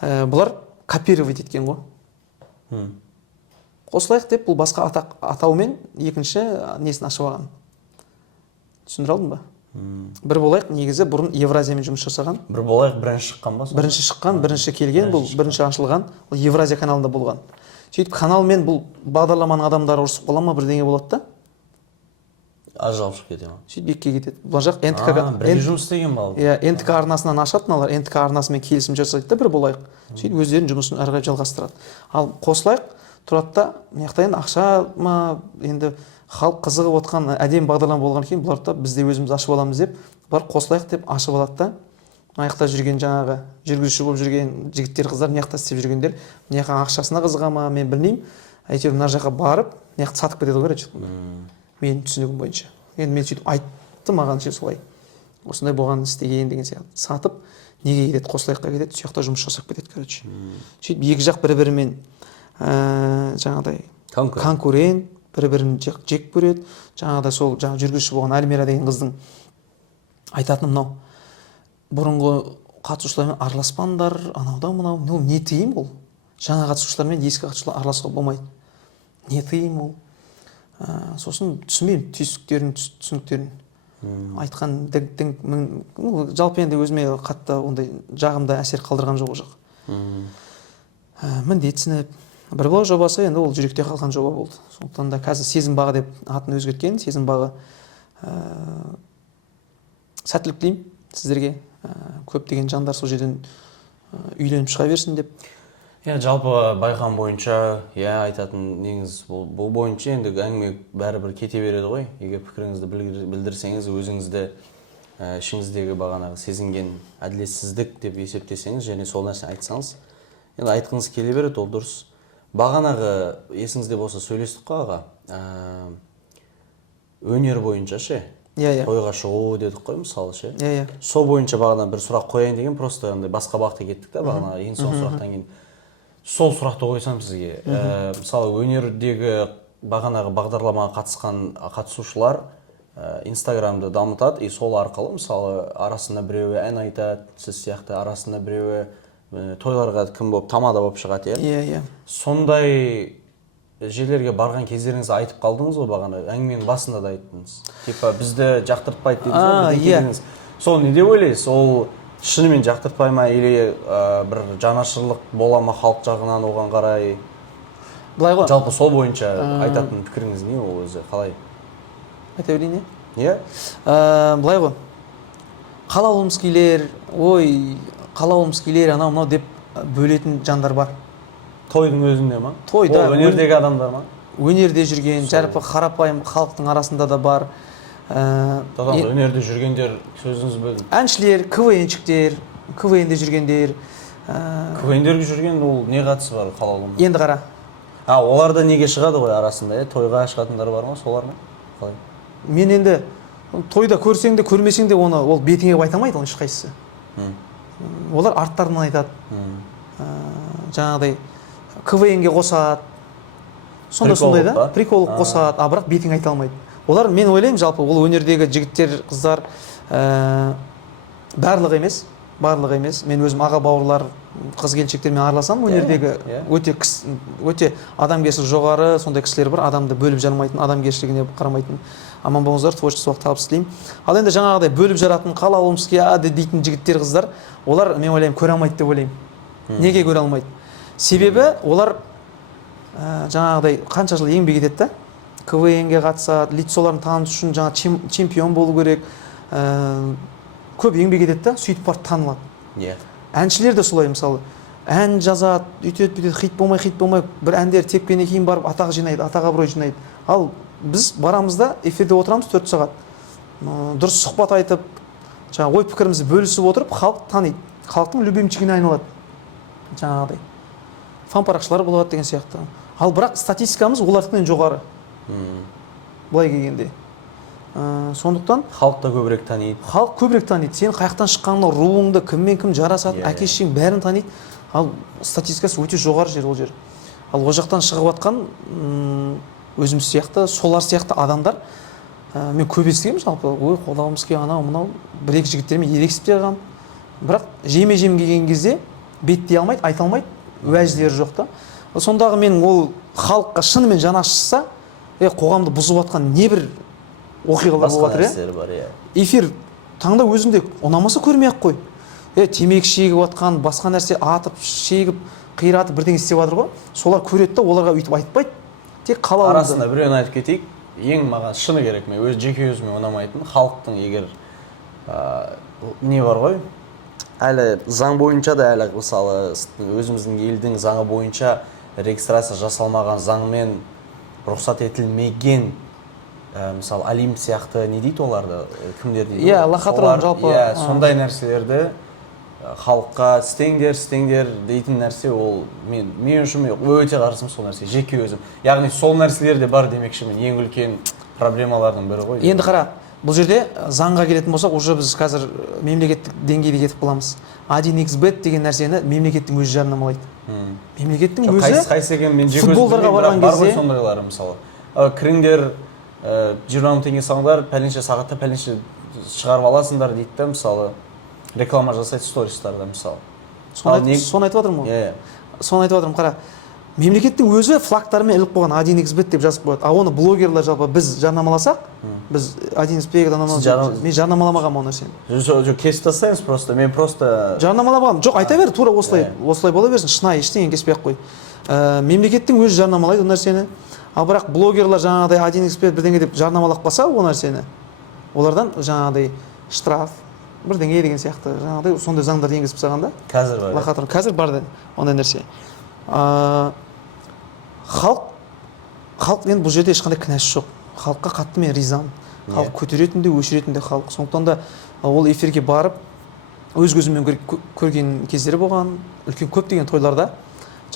Бұлар копировать еткен ғой. Қосылайық деп бұл басқа атаумен екінші несін ашып алған. Түсіндіре алдың ба? Бір болайық негізі бұрын Евразиямен жұмыс жасаған. Бір болайық бірінші шыққан ба? Бірінші шыққан, бірінші келген, бұл бірінші ашылған, бұл Евразия каналында болған. Сөйтіп каналмен бұл бағдарламаның адамдары ұрысып қала ма, бірдеңе болады да? Ажырап шығып кетеді ма? Сөйтіп екіге кетеді. Бұл жақ НТК-га бірге жұмыс істеген ба? Иә, НТК арнасынан ашады, мыналар НТК арнасымен келісім жасайды да, бір болайық. Сөйтіп өздерінің жұмысын әрі қарай жалғастырады. Ал қосылайық тұрады да, мына енді ақша ма, енді халық қызығып отқан әдемі бағдарлама болған кейін бұлар да біз де өзіміз ашып аламыз деп, бұлар қосылайық деп ашып алады да. Мына жақта жүрген жаңағы жүргізуші болып жүрген жігіттер, қыздар мына жақта істеп жүргендер, мына жаққа ақшасына қызыға ма, мен білмеймін. Әйтеуір мына жаққа барып, мына жақты сатып кетеді ғой, менің түсінігім бойынша. Енді мен сөйтіп айтты маған ше солай. Осындай болған істеген деген сияқты. Сатып неге кетеді, қосылайыққа кетеді, сол жақта жұмыс жасап кетеді, короче. Сөйтіп екі жақ бір-бірімен жаңағыдай конкурент, бір-бірін жек көреді. Жаңағыдай сол жүргізуші болған Альмира деген қыздың айтатыны мынау. Бұрынғы қатысушылармен араласпаңдар, анаудан мынау, не тыйым ол? Жаңа қатысушылармен ескі қатысушылар араласуға болмайды. Не тыйым ол? Сосын түсінбеймін түйсіктерін, түсініктерін. Айтқан жалпы енді өзіме қатты ондай жағымды әсер қалдырған жоқ ол жақ. Міндетсініп, бір блог жобасы енді ол жүректе қалған жоба болды. Сондықтан да қазір сезім бағы деп атын өзгерткен, сезім бағы сәттілік тілеймін сіздерге. Көптеген жандар сол жерден үйленіп шыға берсін деп. Жалпы байқам бойынша, айтатын негіз бұл бойынша енді әңгіме бәрібір кете береді ғой. Егер пікіріңізді білдірсеңіз, өзіңізді ішіңіздегі бағанағы сезінген әділетсіздік деп есептесеңіз, және сол нәрсені айтсаңыз, енді айтқыңыз келе береді, ол дұрыс. Бағанағы есіңізде болса сөйлестік қой аға. Өнер бойынша ше? Тойға шығу дедік қой мысалы ше? Сол бойынша бағана бір сұрақ қояйын деген, просто басқа бақта кеттік та бағана ең соң сұрақтан кейін. Сол сұрақты қойсам сізге. Мысалы өнердегі бағанағы бағдарламаға қатысқан қатысушылар Инстаграмды дамытады, и сол арқылы мысалы арасында біреуі ән айтады, сіз сияқты арасында біреуі тойларға кім болып тамада болып шығады, сондай жерлерге барған кездеріңізді айтып қалдыңыз ғой бағана, әңгіменің басында да айттыңыз. Типа бізді жақтыртпайды дедіңіз. Сол не деп ойлайсыз? Ол шынымен жақтыртпай ма, или бір жанашырлық бола ма халық жағынан оған қарай? Былай ғой. Жалпы сол бойынша айтатын пікіріңіз не ол өзі, қалай? Айта берейін, былай ғой. Қалауымскейлер, қалауымскейлер, анау мынау деп бөлетін жандар бар. Тойдың өзінде ма? Тойда. Өнердегі адамдар ма? Өнерде жүрген, жалпы қарапайым халықтың арасында да бар. Өнерде жүргендер сөзіңіз бөлін. Әншілер, КВН-шіктер, КВН-де жүргендер. КВН-дерге жүрген ол не қатысы бар қалаулым? Енді қара. Оларда неге шығады ғой арасында, тойға шығатындар бар ма, солар ма? Қалай? Мен енді тойда көрсең де, көрмесең де оны ол бетіңе айтамайды, оның ешқайсысы. Олар арттарынан айтады. Жаңағыдай КВН-ге қосады. Сондай да, прикол қосады, бірақ бетің айта алмайды. Олар, мен ойлаймын, жалпы ол өнердегі жігіттер, қыздар барлығы емес. Мен өзім аға бауырлар, қыз келіншектермен араласам, өнердегі өте адамгершілігі жоғары, сондай кісілер бар, адамды бөліп жармайтын, адамгершілігіне қарамайтын. Аман болыңыздар, творчестволық табыс тілеймін. Ал енді жаңағыдай бөліп жаратын, қалауымский дейтін жігіттер, қыздар, олар, мен ойлаймын, көре алмайды деп ойлаймын. Неге көре алмайды? Себебі олар жаңағыдай қанша жыл еңбек етеді да, КВН-ге қатысады, лицоларын таныс үшін жаңа чемпион болу керек, көп еңбек етеді да, сөйтіп барып танылады. Әншілер де солай, мысалы, ән жазады, үйтеді, хит болмай, бір әндер тепкеннен кейін барып атақ жинайды, атақ абырой жинайды. Ал біз барамыз да, эфирде отырамыз 4 сағат. Дұрыс сұхбат айтып, жаңа ой пікірімізді бөлісіп отырып, халық таниды. Халықтың любимчигіне айналады. Жаңағыдай фан парақшылар болады деген сияқты. Ал бірақ статистикамыз олардікінен жоғары. Былай келгенде. Сондықтан халық та көбірек таниды. Халық көбірек таниды. Сен қаяқтан шыққаныңды, руыңды, кіммен кім жарасады, әке-шешең бәрін таниды. Ал статистикасы өте жоғары жер ол жер. Ал ол жақтан шығып жатқан өзіміз сияқты, солар сияқты адамдар мен көп естігемін жалпы. Ой, қолауымызге анау мынау бір-екі жігіттермен ерегісіп те қалғам. бірақ жеме келген кезде беттей алмайды, айта алмайды, уәждері жоқ та. Сондағы мен ол халыққа шынымен жаны ашыса, қоғамды бұзып жатқан небір оқиғалар болып жатыр, нәрселер бар, эфир таңда өзіңде ұнамаса көрмей-ақ қой. Темекі шегіп жатқан, басқа нәрсе атып, шегіп, қиратып бірдеңе істеп жатыр ғой. Солар көреді да, оларға өйтіп айтпайды. Тек қалауды. Арасында біреуін айтып кетейік. Ең маған шыны керек, мен жеке өзіме ұнамайтын халықтың егер не бар ғой, әлі заң бойынша да әлі мысалы өзіміздің елдің заңы бойынша регистрация жасалмаған, заңмен рұқсат етілмеген мысалы Олимп сияқты не дейді оларды, кімдер дейді? лохотрон жалпы. Сондай нәрселерді халыққа істеңдер дейтін нәрсе, ол мен үшін өте қарсымын сол нәрсе, жеке өзім. Яғни сол нәрселер де бар демекшімін, ең үлкен проблемалардың бірі ғой. Енді қара, бұл жерде заңға келетін болсақ, уже біз қазір мемлекеттік деңгейде кетіп қаламыз. 1xbet деген нәрсені мемлекеттің өзі жарнамалайды. Мемлекеттің өзі қайсы екен мен жеке футболдарға барған бар ғой кезде сондайлары мысалы. Кіріңдер 20 теңге салыңдар, пәленше сағатта пәленше шығарып аласыңдар дейді да, мысалы реклама жасайды стористарда мысалы. Соны айтып жатырмын ғой. Соны айтып жатырмын, қара. Мемлекеттің өзі флагтармен іліп қойған 1xbet деп жазып қояды. А оны блогерлар жалпы біз жарнамаласақ, біз 1xbet мен жарнамаламағанмын оны сен. Жоқ, кесіп тастаймыз просто. Мен просто жарнамаламағанмын. Жоқ, айта бер, тура осылай бола берсін. Шынайы ештеңе кеспей-ақ қой. Мемлекеттің өзі жарнамалайды ол нәрсені. Ал бірақ блогерлар жаңағыдай 1xbet бірдеңе деп жарнамалап қалса ол нәрсені, олардан жаңағыдай штраф бірдеңе деген сияқты жаңағыдай сондай заңдар енгізіп тастаған да. Қазір бар. Қазір бар да ондай нәрсе. Халық енді бұл жерде ешқандай кінәсі жоқ. Халыққа қатты мен ризамын. Халық көтеретін де, өшіретін де халық. Сондықтан да ол эфирге барып өз көзіммен көрген кездері болған, үлкен көптеген тойларда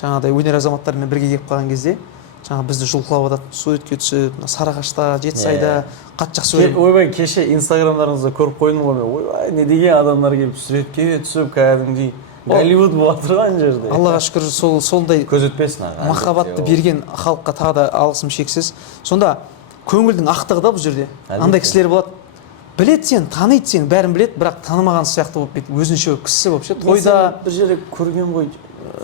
жаңағыдай өнер азаматтарымен бірге келіп қалған кезде жаңа бізді жұлқылап жатады, суретке түсіп, Сарыағашта, Жетісайда қатты жақсы көремін. Ойбай, кеше инстаграмдарыңызда көріп қойдым ғой мен. Ойбай, не деген адамдар келіп суретке түсіп, кәдімгідей Голливуд болып отырған жерде. Аллаға шүкір, сондай көз өтпесін аға. Махаббатты берген халыққа тағы да алғысым шексіз. Сонда көңілдің ақтығы да бұл жерде. Андай кісілер болады. Білет сен, таниды сен, бәрін білет, бірақ танымаған сияқты болып кетіп, өзінше кісі болып ше. Тойда бір жерде көрген ғой.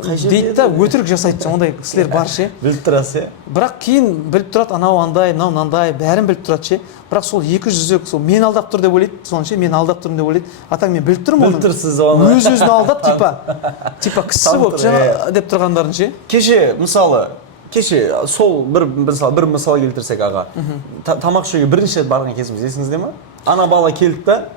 Дейді да, өтірік жасайды, ондай кісілер бар ше. Біліп тұрасыз, бірақ кейін біліп тұрады, анау андай, мынау мынандай, бәрін біліп тұрады ше. Бірақ сол екі жүздік, сол мен алдап тұр деп ойлайды, соны ше, мен алдап тұрмын деп ойлайды. Атаң мен біліп тұрмын оны. Біліп тұрсыз оны. Өз-өзін алдап, типа кісі болып жаңа деп тұрғандарын ше. Кеше сол бір мысал келтірсек аға. Тамақ ішуге бірінші рет барған кезіміз есіңізде ме? Ана бала келді да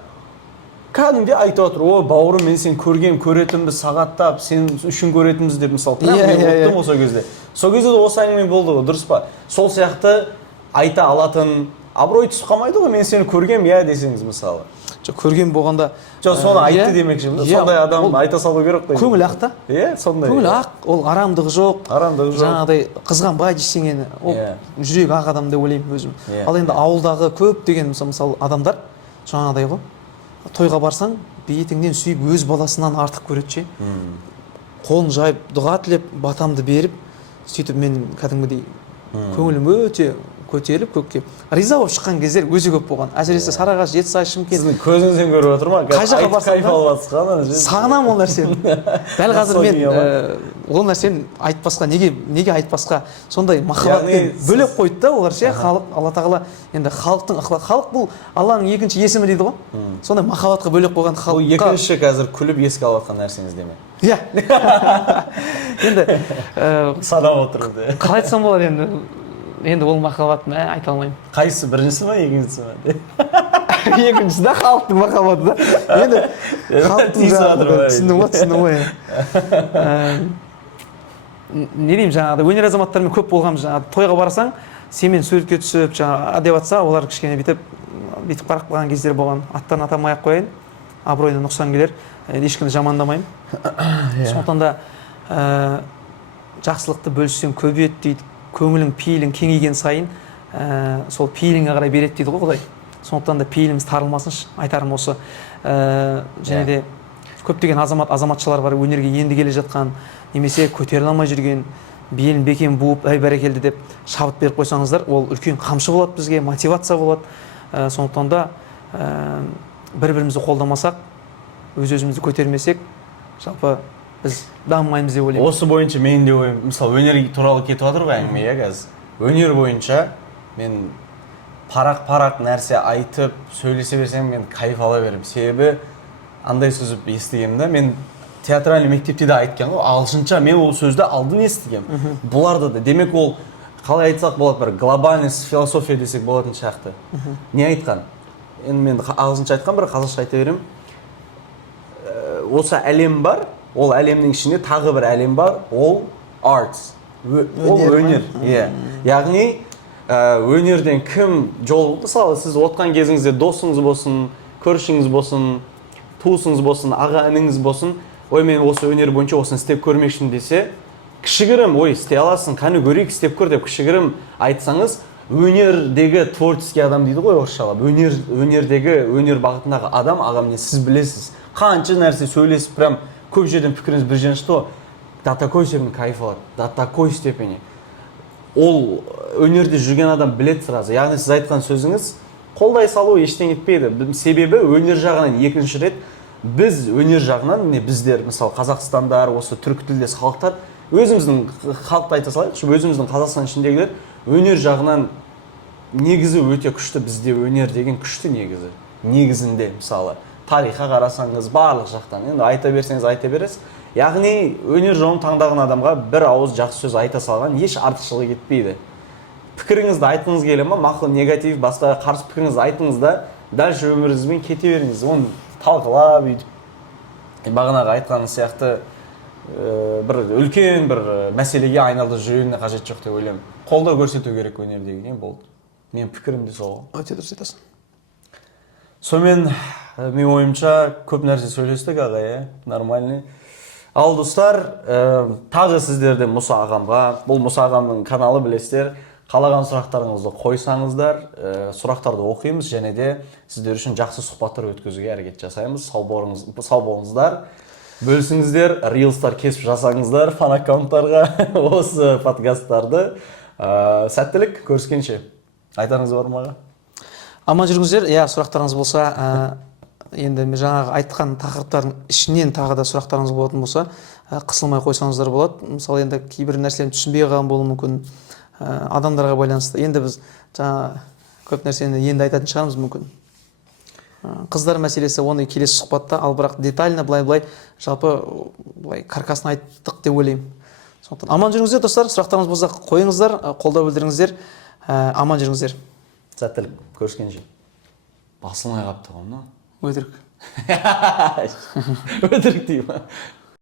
кәдімгідей айтып отыр, о бауырым, мен сен көретінбіз сағаттап, сен үшін көретінбіз деп мысалы. Мен оттым осы кезде. Сол кезде де осы әңгіме болды ғой, дұрыс па? Сол сияқты айта алатын, абырой түсіп қалмайды ғой, мен сені көргем, десеңіз мысалы. Жоқ, көрген болғанда. Жоқ, соны айтты демекшімін. Сондай адам айта салу керек қой. Көңіл ақ та. Сондай. Көңіл ақ, ол арамдығы жоқ. Жаңағыдай қызғанбай десеңені, ол жүрегі ақ адам деп ойлаймын өзім. Ал енді ауылдағы көп деген мысалы адамдар жаңағыдай ғой. Тойға барсаң, бетіңнен сүйіп өз баласынан артық көреді ше. Қолын жайып, дұға тілеп, батамды беріп, сөйтіп мен кәдімгідей көңілім өте көтеріліп көкке. Риза болып шыққан кездер өте көп болған. Әсіресе Сарыағаш, Жетісай, Шымкент. Сіздің көзіңізден көріп отыр ма? Қай жаққа барсаң да сағынамын ол нәрсені. Дәл қазір мен ол нәрсені айтпасқа, неге айтпасқа, сондай махаббатпен бөлек қойды да олар ше. Халық, Алла тағала, енді халықтың ықыласы, халық бұл Алланың екінші есімі дейді ғой. Сондай махаббатқа бөлек қойған халыққа. Бұл екінші қазір күліп еске алып жатқан нәрсеңіз деме. Иә. Енді санап отырмын. Қалай айтсам болады енді ол махаббат айта алмаймын. Қайсысы, біріншісі ма, екіншісі ма? Екіншісі да халықтың махаббаты да. Енді халықтың түсіндің ғой. Не деймін жаңағыда, өнер азаматтарымен көп болғанбыз, жаңағы тойға барсаң, сенімен суретке түсіп, жаңағы деп жатса, олар кішкене бүйтіп қарап қалған кездер болған. Аттарын атамай-ақ қояйын, абыройына нұқсан келер, ешкімді жамандамаймын. Сондықтан да жақсылықты бөліссең көбейеді дейді. Көңілің, пейілің кеңейген сайын сол пейіліңе қарай береді дейді ғой Құдай. Сондықтан да пейіліміз тарылмасыншы, айтарым осы. Және де көптеген азаматшылар бар, өнерге енді келе жатқан, немесе көтеріле алмай жүрген, белін бекем буып, әй бәрекелді деп шабыт беріп қойсаңыздар, ол үлкен қамшы болады бізге, мотивация болады. Сондықтан да бір-бірімізді қолдамасақ, өз өзімізді көтермесек жалпы біз дамымаймыз деп ойлаймын. Осы бойынша мен де ойым, мысалы өнер туралы кетіп жатыр ғой әңгіме, иә қазір. Өнер бойынша мен парақ нәрсе айтып сөйлесе берсем мен кайф ала беремін. Себебі андай сөз естігемін да, мен театральный мектепте де айтқан ғой, ағылшынша мен ол сөзді алдын естігем. Бұларда да, демек ол қалай айтсақ болады, бір глобальность философия десек болатын шақты. Не айтқан? Енді мен ағылшынша айтқан, бір қазақша айта беремін. Осы әлем бар, ол әлемнің ішінде тағы бір әлем бар, ол arts, ол өнер. Яғни өнерден кім жол, мысалы сіз отқан кезіңізде досыңыз болсын, көршіңіз болсын, туысыңыз болсын, аға ініңіз болсын, ой мен осы өнер бойынша осыны істеп көрмекшімін десе, кішігірім ой істей аласың, қане көрейік істеп көр деп кішігірім айтсаңыз, өнердегі творческий адам дейді ғой орысшалап, өнердегі өнер бағытындағы адам, ағам не сіз білесіз, қанша нәрсе сөйлесіп, прям көп жерден пікіріңіз бір жерін шықты, до такой степени кайф алады, до такой степени. Ол өнерде жүрген адам білет сразу. Яғни сіз айтқан сөзіңіз қолдай салу ештеңе етпейді. Себебі өнер жағынан екінші рет біз өнер жағынан, біздер, мысалы Қазақстандар, осы түркі тілдес халықтар, өзіміздің халықты айта салайықшы, өзіміздің Қазақстан ішіндегілер өнер жағынан негізі өте күшті, бізде өнер деген күшті негізі. Негізінде, мысалы, тарихқа қарасаңыз, барлық жақтан, енді айта берсеңіз айта бересіз. Яғни өнер жолын таңдаған адамға бір ауыз жақсы сөз айта салған еш артықшылығы кетпейді. Пікіріңізді айтыңыз келе ма, мақұл, негатив, басқа қарсы пікіріңізді айтыңыз да, дальше өміріңізбен кете беріңіз. Оны талқылап өйтіп. Бағанағы айтқан сияқты бір үлкен бір мәселеге айналды жүруіне қажет жоқ деп ойлаймын. Қолдау көрсету керек өнердегі, болды. Мен пікірімді сол. Өте дұрыс айтасың. Сонымен мен ойымша көп нәрсе сөйлестік аға, нормальный. Ал достар, тағы сіздерде Мұса ағамға, бұл Мұса ағамның каналы білесіздер, қалаған сұрақтарыңызды қойсаңыздар, сұрақтарды оқимыз және де сіздер үшін жақсы сұхбаттар өткізуге әрекет жасаймыз. Сау болыңыздар, бөлісіңіздер, рилстар кесіп жасаңыздар фан аккаунттарға осы подкасттарды. Сәттілік, көріскенше. Айтарыңыз бар ма? Аман жүріңіздер. Сұрақтарыңыз болса, енді жаңағы айтқан тақырыптардың ішінен тағы да сұрақтарыңыз болатын болса, қысылмай қойсаңыздар болады. Мысалы, енді кейбір нәрселерді түсінбей қалған болуы мүмкін, адамдарға байланысты. Енді біз жаңа көп нәрсені енді айтатын шығармыз мүмкін. Қыздар мәселесі оны келесі сұхбатта, ал бірақ детально былай жалпы былай каркасын айттық деп ойлаймын. Сондықтан аман жүріңіздер достар. Сұрақтарыңыз болса қойыңыздар, қолдау білдіріңіздер. Аман жүріңіздер. Сәттілік, көріскенше. Басылмай қапты ғой, өтірік. өтірік деймін.